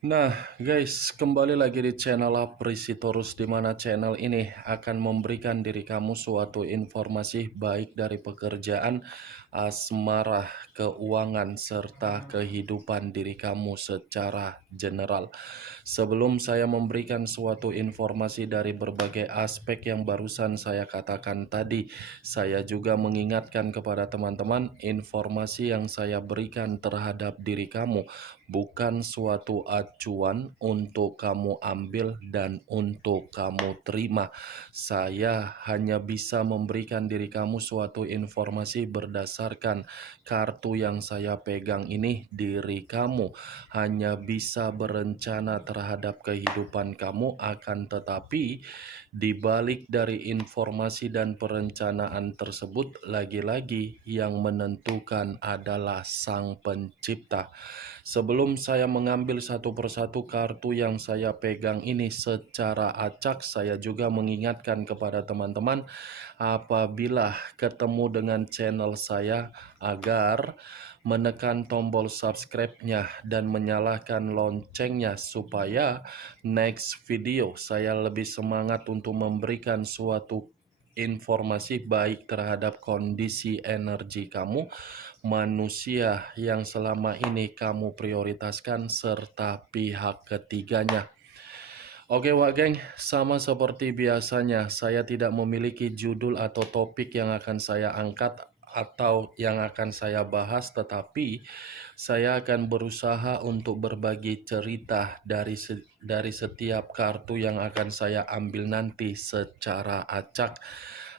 Nah, guys, kembali lagi di channel Aprisitorus, di mana channel ini akan memberikan diri kamu suatu informasi baik dari pekerjaan, asmara, keuangan, serta kehidupan diri kamu secara general. Sebelum saya memberikan suatu informasi dari berbagai aspek yang barusan saya katakan tadi, saya juga mengingatkan kepada teman-teman, informasi yang saya berikan terhadap diri kamu bukan suatu acuan untuk kamu ambil dan untuk kamu terima. Saya hanya bisa memberikan diri kamu suatu informasi berdasarkan kartu yang saya pegang ini. Diri kamu hanya bisa berencana terhadap kehidupan kamu, akan tetapi di balik dari informasi dan perencanaan tersebut, lagi-lagi yang menentukan adalah Sang Pencipta. Sebelum saya mengambil satu persatu kartu yang saya pegang ini secara acak, saya juga mengingatkan kepada teman-teman apabila ketemu dengan channel saya agar menekan tombol subscribe-nya dan menyalakan loncengnya supaya next video saya lebih semangat untuk memberikan suatu informasi baik terhadap kondisi energi kamu, manusia yang selama ini kamu prioritaskan, serta pihak ketiganya. Oke Wak Geng, sama seperti biasanya, saya tidak memiliki judul atau topik yang akan saya angkat atau yang akan saya bahas, tetapi saya akan berusaha untuk berbagi cerita dari setiap kartu yang akan saya ambil nanti secara acak.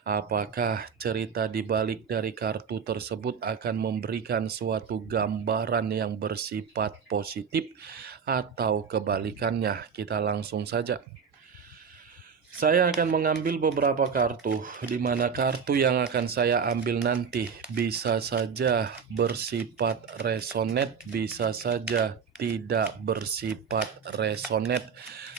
Apakah cerita di balik dari kartu tersebut akan memberikan suatu gambaran yang bersifat positif atau kebalikannya? Kita langsung saja. Saya akan mengambil beberapa kartu, di mana kartu yang akan saya ambil nanti bisa saja bersifat resonate, bisa saja tidak bersifat resonate.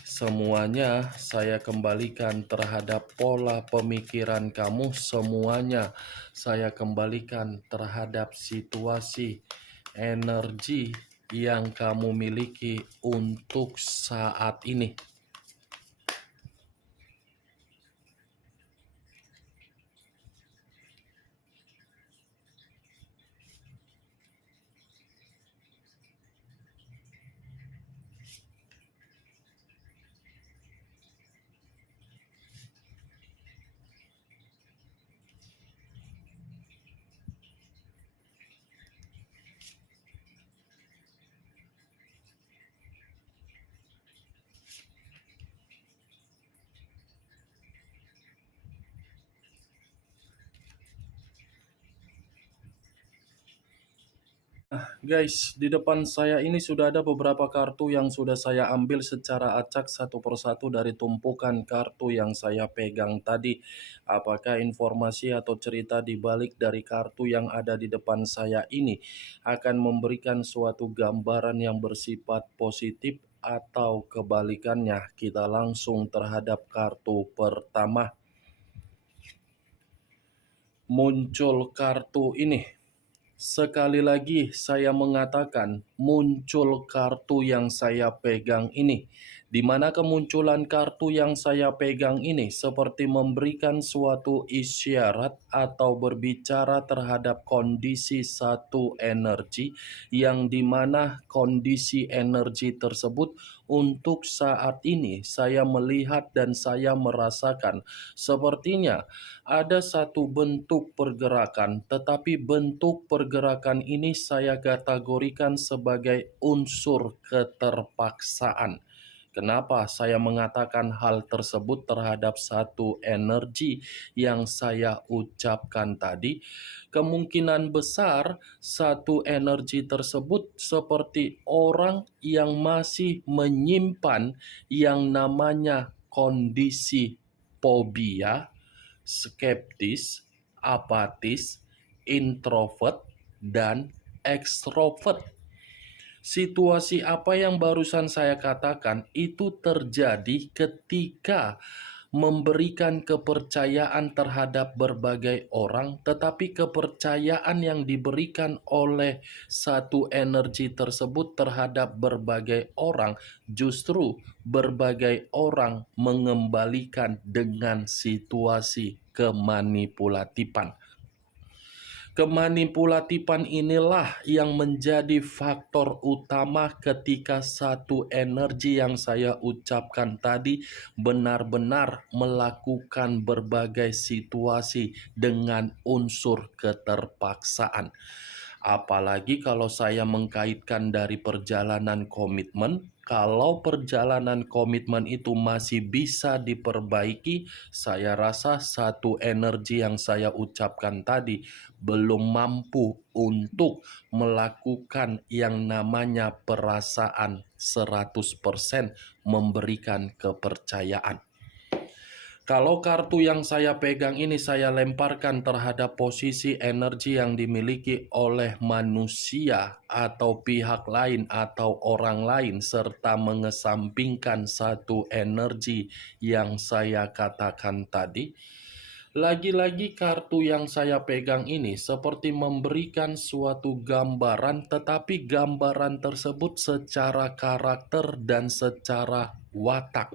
Semuanya saya kembalikan terhadap pola pemikiran kamu, semuanya saya kembalikan terhadap situasi energi yang kamu miliki untuk saat ini. Guys, di depan saya ini sudah ada beberapa kartu yang sudah saya ambil secara acak satu persatu dari tumpukan kartu yang saya pegang tadi. Apakah informasi atau cerita di balik dari kartu yang ada di depan saya ini akan memberikan suatu gambaran yang bersifat positif atau kebalikannya? Kita langsung terhadap kartu pertama. Muncul kartu ini. Sekali lagi saya mengatakan muncul kartu yang saya pegang ini. Di mana kemunculan kartu yang saya pegang ini seperti memberikan suatu isyarat atau berbicara terhadap kondisi satu energi, yang dimana kondisi energi tersebut untuk saat ini saya melihat dan saya merasakan sepertinya ada satu bentuk pergerakan, tetapi bentuk pergerakan ini saya kategorikan sebagai unsur keterpaksaan. Kenapa saya mengatakan hal tersebut terhadap satu energi yang saya ucapkan tadi? Kemungkinan besar satu energi tersebut seperti orang yang masih menyimpan yang namanya kondisi fobia, skeptis, apatis, introvert, dan ekstrovert. Situasi apa yang barusan saya katakan itu terjadi ketika memberikan kepercayaan terhadap berbagai orang, tetapi kepercayaan yang diberikan oleh satu energi tersebut terhadap berbagai orang, justru berbagai orang mengembalikan dengan situasi kemanipulatifan. Kemanipulatifan inilah yang menjadi faktor utama ketika satu energi yang saya ucapkan tadi benar-benar melakukan berbagai situasi dengan unsur keterpaksaan. Apalagi kalau saya mengkaitkan dari perjalanan komitmen, kalau perjalanan komitmen itu masih bisa diperbaiki, saya rasa satu energi yang saya ucapkan tadi belum mampu untuk melakukan yang namanya perasaan 100% memberikan kepercayaan. Kalau kartu yang saya pegang ini saya lemparkan terhadap posisi energi yang dimiliki oleh manusia atau pihak lain atau orang lain serta mengesampingkan satu energi yang saya katakan tadi, lagi-lagi kartu yang saya pegang ini seperti memberikan suatu gambaran, tetapi gambaran tersebut secara karakter dan secara watak,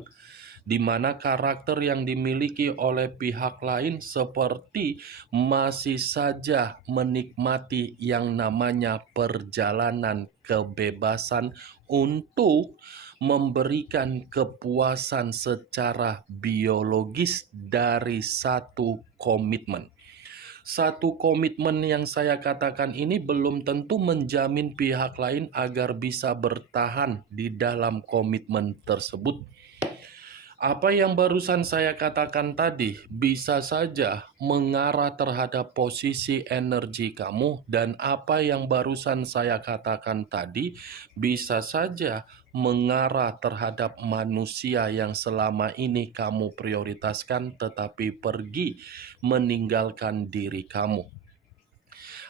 di mana karakter yang dimiliki oleh pihak lain seperti masih saja menikmati yang namanya perjalanan kebebasan untuk memberikan kepuasan secara biologis dari satu komitmen. Satu komitmen yang saya katakan ini belum tentu menjamin pihak lain agar bisa bertahan di dalam komitmen tersebut. Apa yang barusan saya katakan tadi bisa saja mengarah terhadap posisi energi kamu, dan apa yang barusan saya katakan tadi bisa saja mengarah terhadap manusia yang selama ini kamu prioritaskan tetapi pergi meninggalkan diri kamu.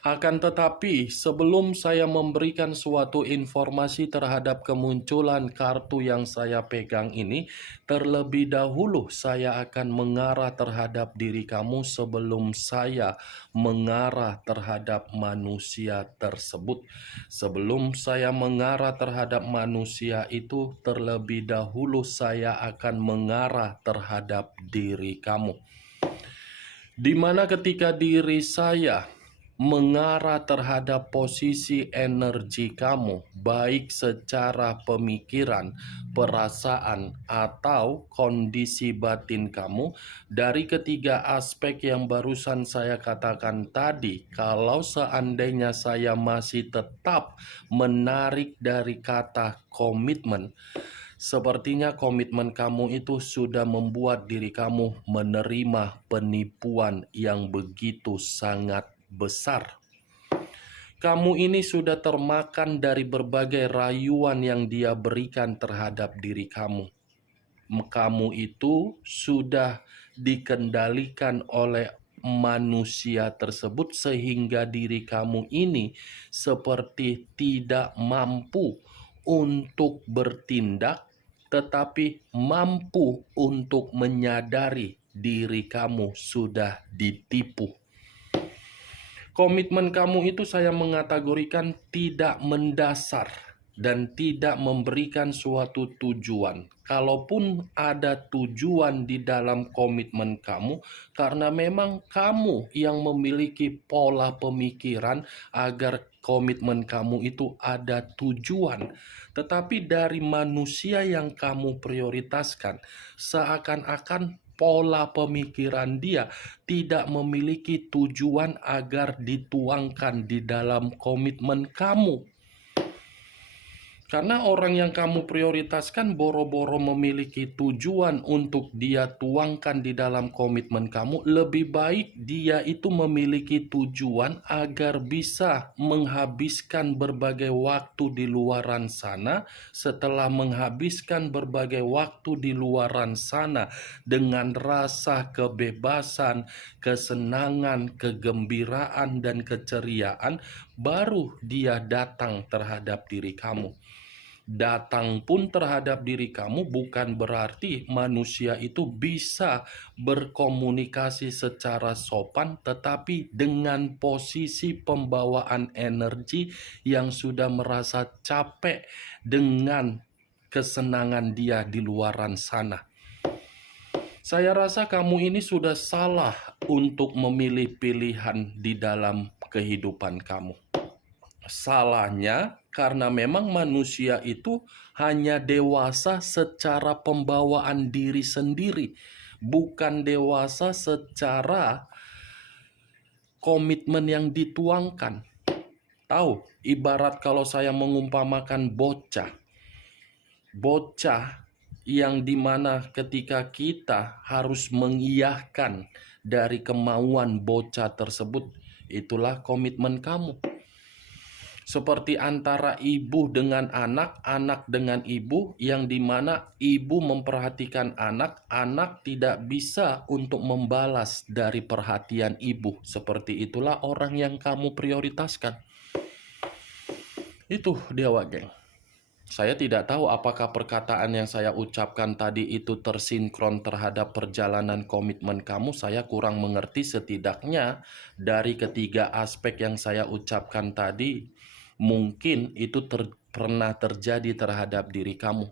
Akan tetapi, sebelum saya memberikan suatu informasi terhadap kemunculan kartu yang saya pegang ini, terlebih dahulu saya akan mengarah terhadap diri kamu sebelum saya mengarah terhadap manusia tersebut. Sebelum saya mengarah terhadap manusia itu, terlebih dahulu saya akan mengarah terhadap diri kamu. Di mana ketika diri saya mengarah terhadap posisi energi kamu, baik secara pemikiran, perasaan, atau kondisi batin kamu, dari ketiga aspek yang barusan saya katakan tadi, kalau seandainya saya masih tetap menarik dari kata komitmen, sepertinya komitmen kamu itu sudah membuat diri kamu menerima penipuan yang begitu sangat besar. Kamu ini sudah termakan dari berbagai rayuan yang dia berikan terhadap diri kamu. Kamu itu sudah dikendalikan oleh manusia tersebut sehingga diri kamu ini seperti tidak mampu untuk bertindak, tetapi mampu untuk menyadari diri kamu sudah ditipu. Komitmen kamu itu saya mengategorikan tidak mendasar dan tidak memberikan suatu tujuan. Kalaupun ada tujuan di dalam komitmen kamu, karena memang kamu yang memiliki pola pemikiran agar komitmen kamu itu ada tujuan. Tetapi dari manusia yang kamu prioritaskan, seakan-akan pola pemikiran dia tidak memiliki tujuan agar dituangkan di dalam komitmen kamu. Karena orang yang kamu prioritaskan boro-boro memiliki tujuan untuk dia tuangkan di dalam komitmen kamu, lebih baik dia itu memiliki tujuan agar bisa menghabiskan berbagai waktu di luaran sana. Setelah menghabiskan berbagai waktu di luaran sana dengan rasa kebebasan, kesenangan, kegembiraan, dan keceriaan, baru dia datang terhadap diri kamu. datang pun terhadap diri kamu, bukan berarti manusia itu bisa berkomunikasi secara sopan, tetapi dengan posisi pembawaan energi yang sudah merasa capek dengan kesenangan dia di luaran sana. Saya rasa kamu ini sudah salah untuk memilih pilihan di dalam kehidupan kamu. Salahnya karena memang manusia itu hanya dewasa secara pembawaan diri sendiri, bukan dewasa secara komitmen yang dituangkan. Tahu, ibarat kalau saya mengumpamakan bocah yang dimana ketika kita harus mengiyahkan dari kemauan bocah tersebut, itulah komitmen kamu. Seperti antara ibu dengan anak, anak dengan ibu, yang dimana ibu memperhatikan anak, anak tidak bisa untuk membalas dari perhatian ibu. Seperti itulah orang yang kamu prioritaskan. Itu dia, geng. Saya tidak tahu apakah perkataan yang saya ucapkan tadi itu tersinkron terhadap perjalanan komitmen kamu. Saya kurang mengerti, setidaknya dari ketiga aspek yang saya ucapkan tadi, mungkin itu pernah terjadi terhadap diri kamu.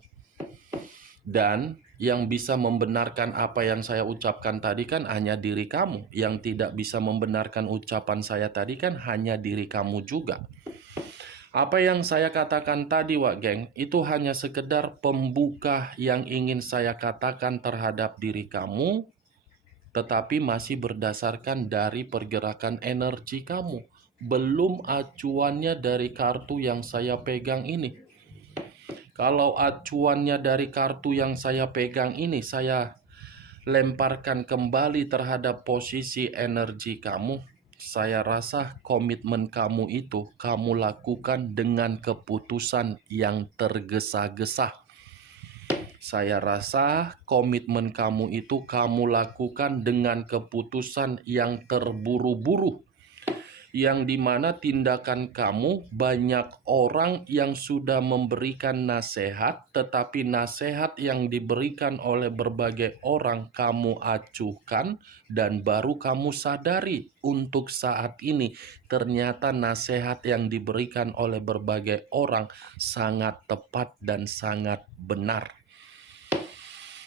Dan yang bisa membenarkan apa yang saya ucapkan tadi kan hanya diri kamu. Yang tidak bisa membenarkan ucapan saya tadi kan hanya diri kamu juga. Apa yang saya katakan tadi, geng, itu hanya sekedar pembuka yang ingin saya katakan terhadap diri kamu, tetapi masih berdasarkan dari pergerakan energi kamu. Belum acuannya dari kartu yang saya pegang ini. Kalau acuannya dari kartu yang saya pegang ini, saya lemparkan kembali terhadap posisi energi kamu, saya rasa komitmen kamu itu kamu lakukan dengan keputusan yang tergesa-gesa. Saya rasa komitmen kamu itu kamu lakukan dengan keputusan yang terburu-buru, yang dimana tindakan kamu, banyak orang yang sudah memberikan nasihat, tetapi nasihat yang diberikan oleh berbagai orang kamu acuhkan, dan baru kamu sadari untuk saat ini ternyata nasihat yang diberikan oleh berbagai orang sangat tepat dan sangat benar.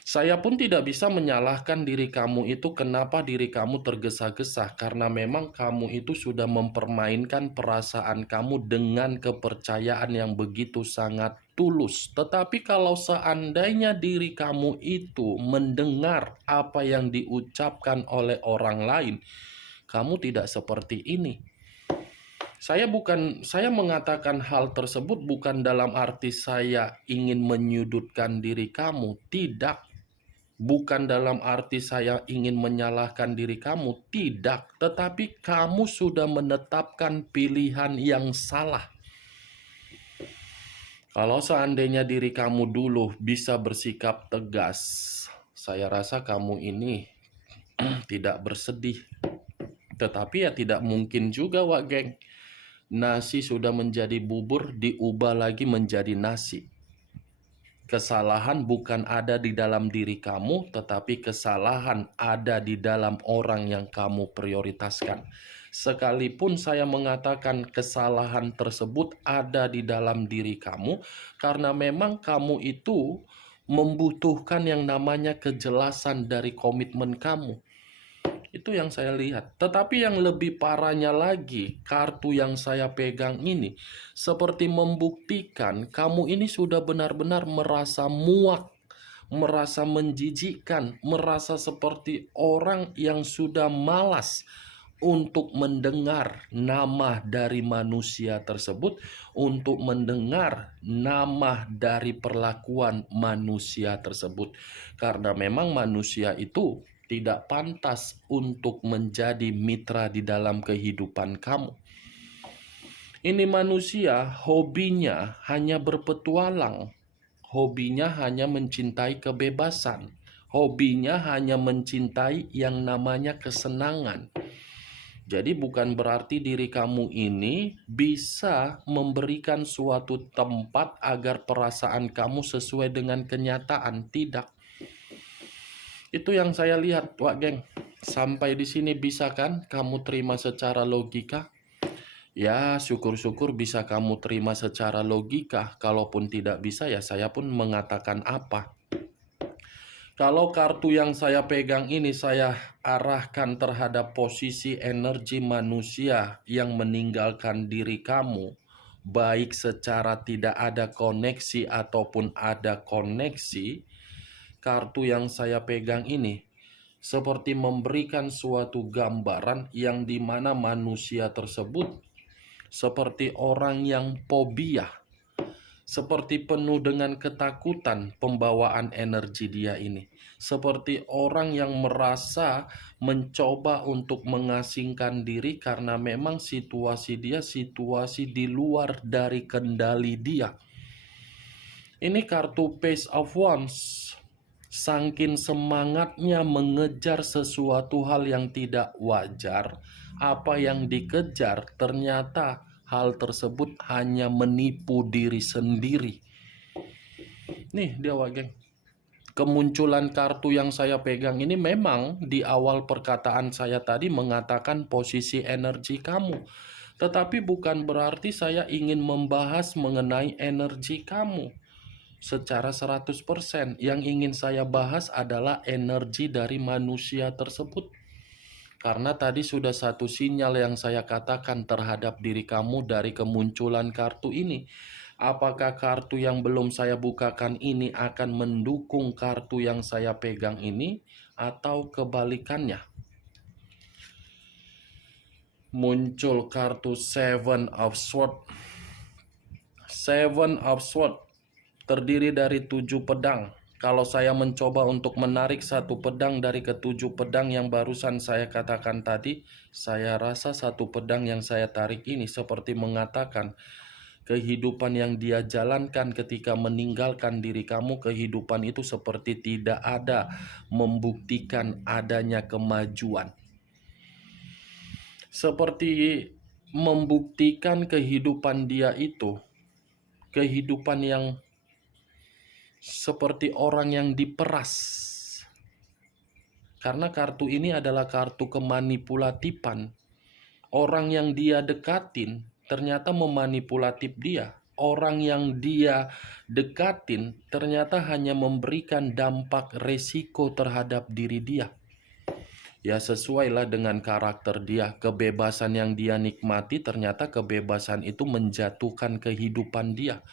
Saya pun tidak bisa menyalahkan diri kamu itu kenapa diri kamu tergesa-gesa, karena memang kamu itu sudah mempermainkan perasaan kamu dengan kepercayaan yang begitu sangat tulus. Tetapi kalau seandainya diri kamu itu mendengar apa yang diucapkan oleh orang lain, kamu tidak seperti ini. Saya mengatakan hal tersebut bukan dalam arti saya ingin menyudutkan diri kamu, tidak. Bukan dalam arti saya ingin menyalahkan diri kamu, tidak. Tetapi kamu sudah menetapkan pilihan yang salah. Kalau seandainya diri kamu dulu bisa bersikap tegas, saya rasa kamu ini tidak bersedih. Tetapi ya tidak mungkin juga, geng. Nasi sudah menjadi bubur, diubah lagi menjadi nasi. Kesalahan bukan ada di dalam diri kamu, tetapi kesalahan ada di dalam orang yang kamu prioritaskan. Sekalipun saya mengatakan kesalahan tersebut ada di dalam diri kamu, karena memang kamu itu membutuhkan yang namanya kejelasan dari komitmen kamu. Itu yang saya lihat. Tetapi yang lebih parahnya lagi, kartu yang saya pegang ini seperti membuktikan kamu ini sudah benar-benar merasa muak, merasa menjijikkan, merasa seperti orang yang sudah malas untuk mendengar nama dari manusia tersebut, untuk mendengar nama dari perlakuan manusia tersebut. Karena memang manusia itu tidak pantas untuk menjadi mitra di dalam kehidupan kamu. Ini manusia hobinya hanya berpetualang, hobinya hanya mencintai kebebasan, hobinya hanya mencintai yang namanya kesenangan. Jadi bukan berarti diri kamu ini bisa memberikan suatu tempat agar perasaan kamu sesuai dengan kenyataan. Tidak. Itu yang saya lihat, Wak Geng. Sampai di sini bisa kan kamu terima secara logika? Ya, syukur-syukur bisa kamu terima secara logika. Kalaupun tidak bisa, ya saya pun mengatakan apa. Kalau kartu yang saya pegang ini saya arahkan terhadap posisi energi manusia yang meninggalkan diri kamu, baik secara tidak ada koneksi ataupun ada koneksi, kartu yang saya pegang ini seperti memberikan suatu gambaran yang dimana manusia tersebut seperti orang yang fobia, seperti penuh dengan ketakutan pembawaan energi dia ini. Seperti orang yang merasa mencoba untuk mengasingkan diri karena memang situasi dia situasi di luar dari kendali dia. Ini kartu Page of Wands. Saking semangatnya mengejar sesuatu hal yang tidak wajar, apa yang dikejar ternyata hal tersebut hanya menipu diri sendiri. Nih dia, Wak Geng. Kemunculan kartu yang saya pegang ini memang di awal perkataan saya tadi mengatakan posisi energi kamu. Tetapi bukan berarti saya ingin membahas mengenai energi kamu secara 100%. Yang ingin saya bahas adalah energi dari manusia tersebut. Karena tadi sudah satu sinyal yang saya katakan terhadap diri kamu dari kemunculan kartu ini. Apakah kartu yang belum saya bukakan ini akan mendukung kartu yang saya pegang ini atau kebalikannya? Muncul kartu Seven of Swords. Seven of Swords terdiri dari 7 pedang. Kalau saya mencoba untuk menarik satu pedang dari ketujuh pedang yang barusan saya katakan tadi, saya rasa satu pedang yang saya tarik ini seperti mengatakan kehidupan yang dia jalankan ketika meninggalkan diri kamu, kehidupan itu seperti tidak ada membuktikan adanya kemajuan. Seperti membuktikan kehidupan dia itu, kehidupan yang seperti orang yang diperas. Karena kartu ini adalah kartu kemanipulatifan. Orang yang dia dekatin ternyata memanipulatif dia. Orang yang dia dekatin ternyata hanya memberikan dampak resiko terhadap diri dia. Ya sesuailah dengan karakter dia. Kebebasan yang dia nikmati ternyata kebebasan itu menjatuhkan kehidupan dia.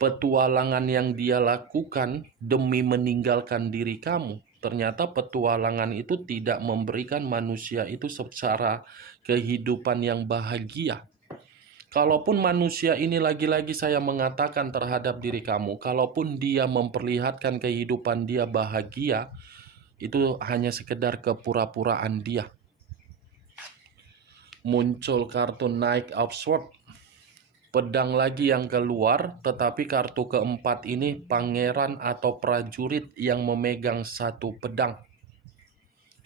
Petualangan yang dia lakukan demi meninggalkan diri kamu, ternyata petualangan itu tidak memberikan manusia itu secara kehidupan yang bahagia. Kalaupun manusia ini lagi-lagi saya mengatakan terhadap diri kamu, kalaupun dia memperlihatkan kehidupan dia bahagia, itu hanya sekedar kepura-puraan dia. Muncul kartu Knight of Swords. Pedang lagi yang keluar, tetapi kartu keempat ini pangeran atau prajurit yang memegang satu pedang.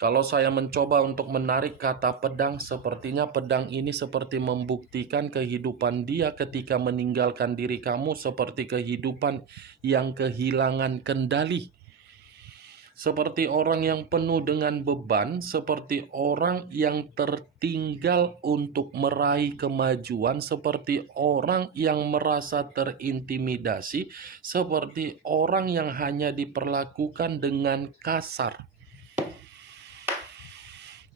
Kalau saya mencoba untuk menarik kata pedang, sepertinya pedang ini seperti membuktikan kehidupan dia ketika meninggalkan diri kamu seperti kehidupan yang kehilangan kendali. Seperti orang yang penuh dengan beban, seperti orang yang tertinggal untuk meraih kemajuan, seperti orang yang merasa terintimidasi, seperti orang yang hanya diperlakukan dengan kasar.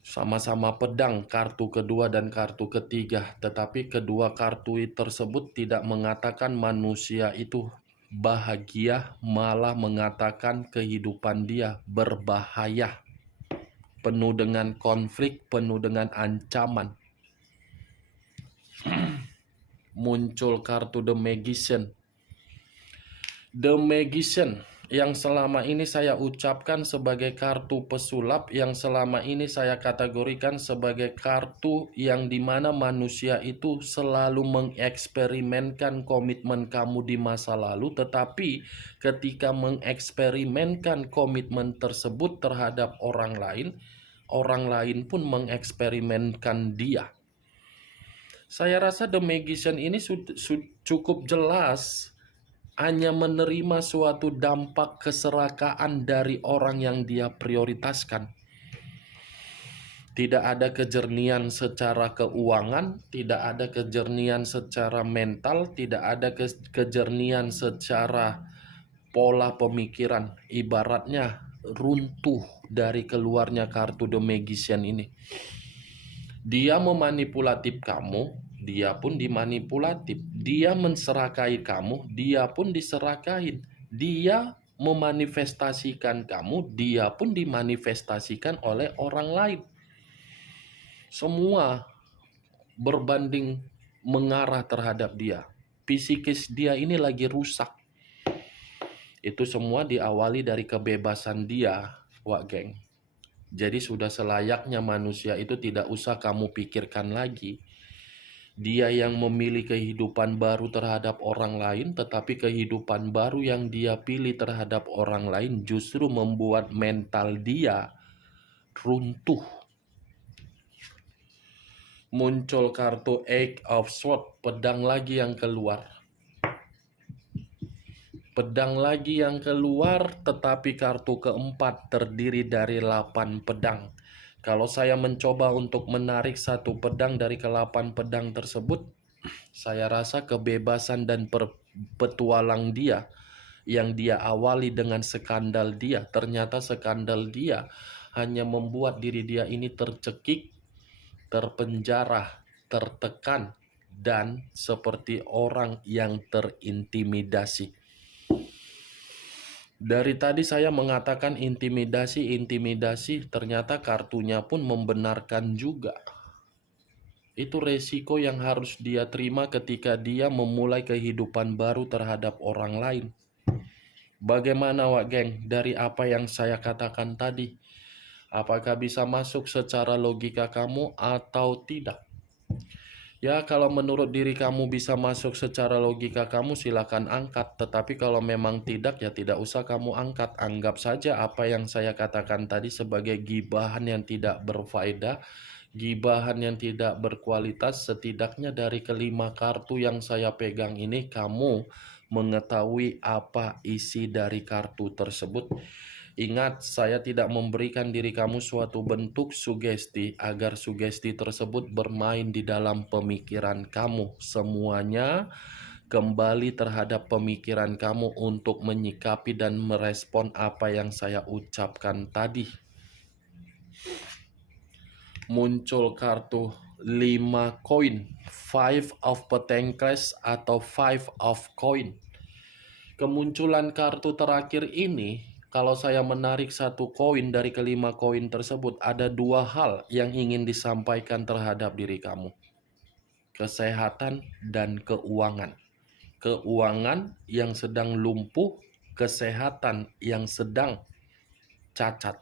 Sama-sama pedang kartu kedua dan kartu ketiga, tetapi kedua kartu tersebut tidak mengatakan manusia itu bahagia, malah mengatakan kehidupan dia berbahaya, penuh dengan konflik, penuh dengan ancaman. Muncul kartu The Magician. The Magician yang selama ini saya ucapkan sebagai kartu pesulap, yang selama ini saya kategorikan sebagai kartu yang dimana manusia itu selalu mengeksperimenkan komitmen kamu di masa lalu, tetapi ketika mengeksperimenkan komitmen tersebut terhadap orang lain, orang lain pun mengeksperimenkan dia. Saya rasa The Magician ini cukup jelas hanya menerima suatu dampak keserakaan dari orang yang dia prioritaskan. Tidak ada kejernihan secara keuangan, tidak ada kejernihan secara mental, tidak ada kejernihan secara pola pemikiran. Ibaratnya runtuh dari keluarnya kartu The Magician ini. Dia memanipulatif kamu, dia pun dimanipulatif. Dia menserakai kamu, dia pun diserakain. Dia memanifestasikan kamu, dia pun dimanifestasikan oleh orang lain. Semua berbanding mengarah terhadap dia. Psikis dia ini lagi rusak. Itu semua diawali dari kebebasan dia, Wak Geng. Jadi sudah selayaknya manusia itu tidak usah kamu pikirkan lagi. Dia yang memilih kehidupan baru terhadap orang lain, tetapi kehidupan baru yang dia pilih terhadap orang lain justru membuat mental dia runtuh. Muncul kartu Eight of Swords, pedang lagi yang keluar. Pedang lagi yang keluar, tetapi kartu keempat terdiri dari 8 pedang. Kalau saya mencoba untuk menarik satu pedang dari ke-8 pedang tersebut, saya rasa kebebasan dan petualang dia yang dia awali dengan skandal dia, ternyata skandal dia hanya membuat diri dia ini tercekik, terpenjara, tertekan, dan seperti orang yang terintimidasi. Dari tadi saya mengatakan intimidasi, ternyata kartunya pun membenarkan juga. Itu resiko yang harus dia terima ketika dia memulai kehidupan baru terhadap orang lain. Bagaimana Wak Geng dari apa yang saya katakan tadi? Apakah bisa masuk secara logika kamu atau tidak? Ya, kalau menurut diri kamu bisa masuk secara logika kamu, silakan angkat. Tetapi kalau memang tidak, ya tidak usah kamu angkat. Anggap saja apa yang saya katakan tadi sebagai gibahan yang tidak berfaedah, gibahan yang tidak berkualitas. Setidaknya dari kelima kartu yang saya pegang ini, kamu mengetahui apa isi dari kartu tersebut. Ingat, saya tidak memberikan diri kamu suatu bentuk sugesti agar sugesti tersebut bermain di dalam pemikiran kamu. Semuanya kembali terhadap pemikiran kamu untuk menyikapi dan merespon apa yang saya ucapkan tadi. Muncul kartu 5 koin, 5 of Pentacles atau 5 of coin. Kemunculan kartu terakhir ini, kalau saya menarik satu koin dari kelima koin tersebut, ada dua hal yang ingin disampaikan terhadap diri kamu. Kesehatan dan keuangan. Keuangan yang sedang lumpuh, kesehatan yang sedang cacat.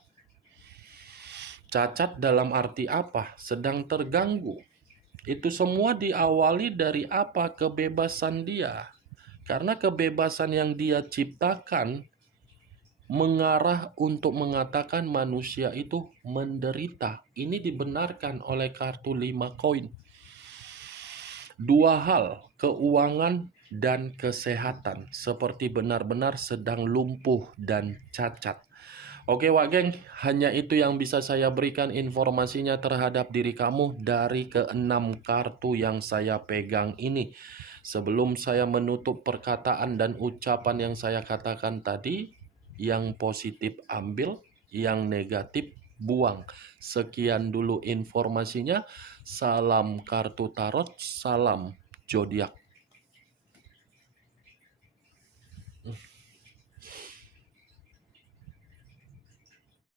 Cacat dalam arti apa? Sedang terganggu. Itu semua diawali dari apa? Kebebasan dia. Karena kebebasan yang dia ciptakan mengarah untuk mengatakan manusia itu menderita. Ini dibenarkan oleh kartu 5 koin. Dua hal, keuangan dan kesehatan, seperti benar-benar sedang lumpuh dan cacat. Oke Wak Geng, hanya itu yang bisa saya berikan informasinya terhadap diri kamu dari ke-6 kartu yang saya pegang ini. Sebelum saya menutup perkataan dan ucapan yang saya katakan tadi, yang positif ambil, yang negatif buang. Sekian dulu informasinya. Salam kartu tarot, salam zodiak.